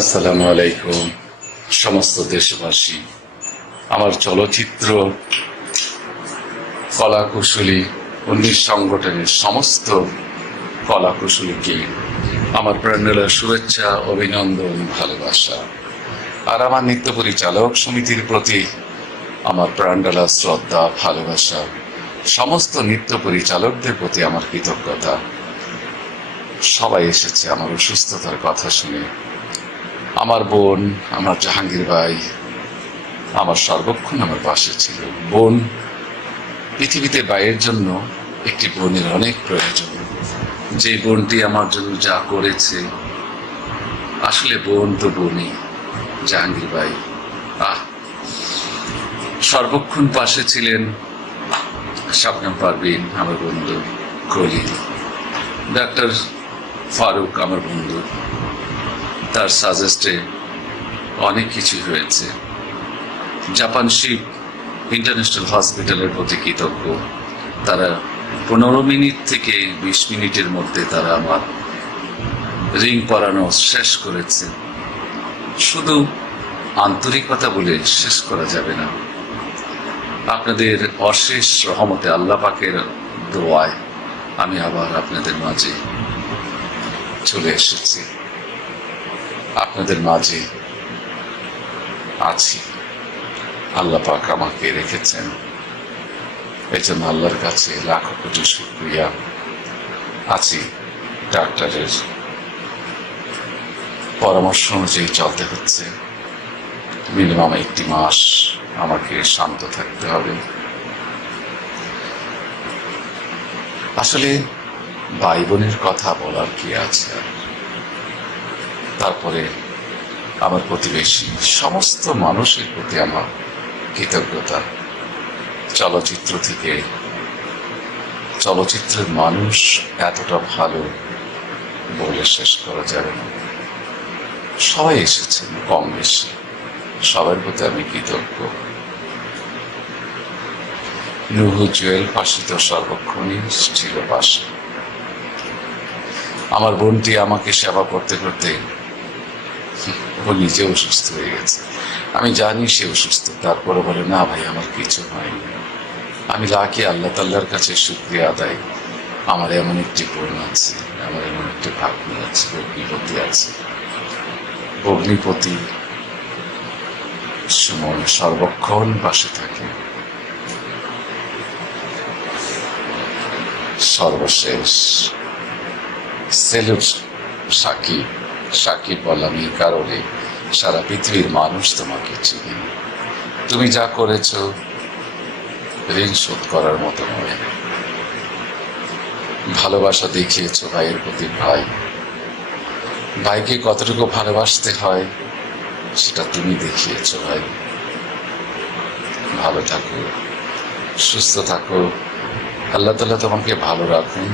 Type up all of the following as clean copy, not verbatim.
আসসালামু আলাইকুম সমস্ত দেশবাসী। আমার চলচ্চিত্র কলাকুশলী ১৯ সংগঠনের সমস্ত কলাকুশলীকে আমার প্রাণঢালা শুভেচ্ছা, অভিনন্দন, ভালোবাসা। আর আমার নৃত্য পরিচালক সমিতির প্রতি আমার প্রাণঢালা শ্রদ্ধা, ভালোবাসা। সমস্ত নৃত্য পরিচালকদের প্রতি আমার কৃতজ্ঞতা। সবাই এসেছে আমার অসুস্থতার কথা শুনে। আমার বোন, আমার জাহাঙ্গীর ভাই আমার সর্বক্ষণ আমার পাশে ছিল। বোন, পৃথিবীতে ভাইয়ের জন্য একটি বোনের অনেক প্রয়োজন। যে বোনটি আমার জন্য যা করেছে, আসলে বোন তো বোনই। জাহাঙ্গীর ভাই সর্বক্ষণ পাশে ছিলেন। শাবনাম পারভীন আমার বন্ধু, খলিল, ডাক্তার ফারুক আমার বন্ধু, তার সাজেস্টে অনেক কিছু হয়েছে। জাপান শিপ ইন্টারন্যাশনাল হসপিটালের প্রতি কৃতজ্ঞ। তারা 15 মিনিট থেকে 20 মিনিটের মধ্যে তারা আমার রিং পরানো শেষ করেছে। শুধু আন্তরিকতা বলে শেষ করা যাবে না। আপনাদের অশেষ রহমতে, আল্লাহ পাকের দোয়ায় আমি আবার আপনাদের মাঝে চলে এসেছি, আপনাদের মাঝে আছি। আল্লাহ পাক আমাকে রেখেছেন, এই জন্য আল্লাহর কাছে লাখো কোটি শুকরিয়া। আছি ডাক্তারের পরামর্শ অনুযায়ী চলতে হচ্ছে। মিনিমাম 1 মাস আমাকে শান্ত থাকতে হবে। আসলে ভাই বোনের কথা বলার কি আছে আর। তারপরে আমার প্রতিবেশী সমস্ত মানুষের প্রতি আমার কৃতজ্ঞতা। চলচ্চিত্র থেকে, চলচ্চিত্রের মানুষ এতটা ভালো বলে শেষ করা যাবে না। সবাই এসেছেন কম বেশি, সবার প্রতি আমি কৃতজ্ঞ। নুহু জুয়েল পাশে তো সর্বক্ষণই ছিল পাশে। আমার বোনটি আমাকে সেবা করতে করতে ও নিজে অসুস্থ হয়ে গেছে। আমি জানি সে অসুস্থ, তারপরে বলে না ভাই আমার কিছু হয়নি। আমি লাকি, আল্লাহ তাআলার কাছে শুকরিয়া আদায়। আমার এমন একটি বোন আছে, আমার এমন একটি ভাগ্নি আছে, ভগ্নিপতি আছে। ভগ্নিপতি সুমন সর্বক্ষণ পাশে থাকে। সর্বশেষ সেলুট সাকিব। সাকিব বললাম এই কারণে, সারা পৃথিবীর মানুষ তোমাকে চিনি। তুমি যা করেছ ঋণ শোধ করার মতো নয়। ভালোবাসা দেখিয়েছ ভাইয়ের প্রতি। ভাইকে কতটুকু ভালোবাসতে হয় সেটা তুমি দেখিয়েছ ভাই। ভালো থাকো, সুস্থ থাকো, আল্লাহ তাআলা তোমাকে ভালো রাখুন,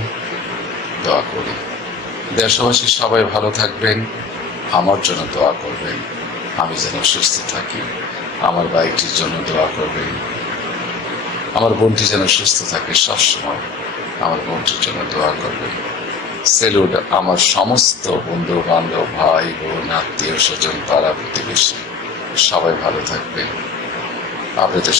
দোয়া করি। দেশবাসী সবাই ভালো থাকবেন, আমার জন্য দোয়া করবেন। আমি যেন সুস্থ থাকি। আমার ভাইটির জন্য দোয়া করবেন। আমার বোনটি যেন সুস্থ থাকে সবসময়, আমার বোনটির জন্য দোয়া করবেন। সেলুট আমার সমস্ত বন্ধু বান্ধব, ভাই বোন, আত্মীয় স্বজন, পাড়া প্রতিবেশী, সবাই ভালো থাকবেন। আপনাদের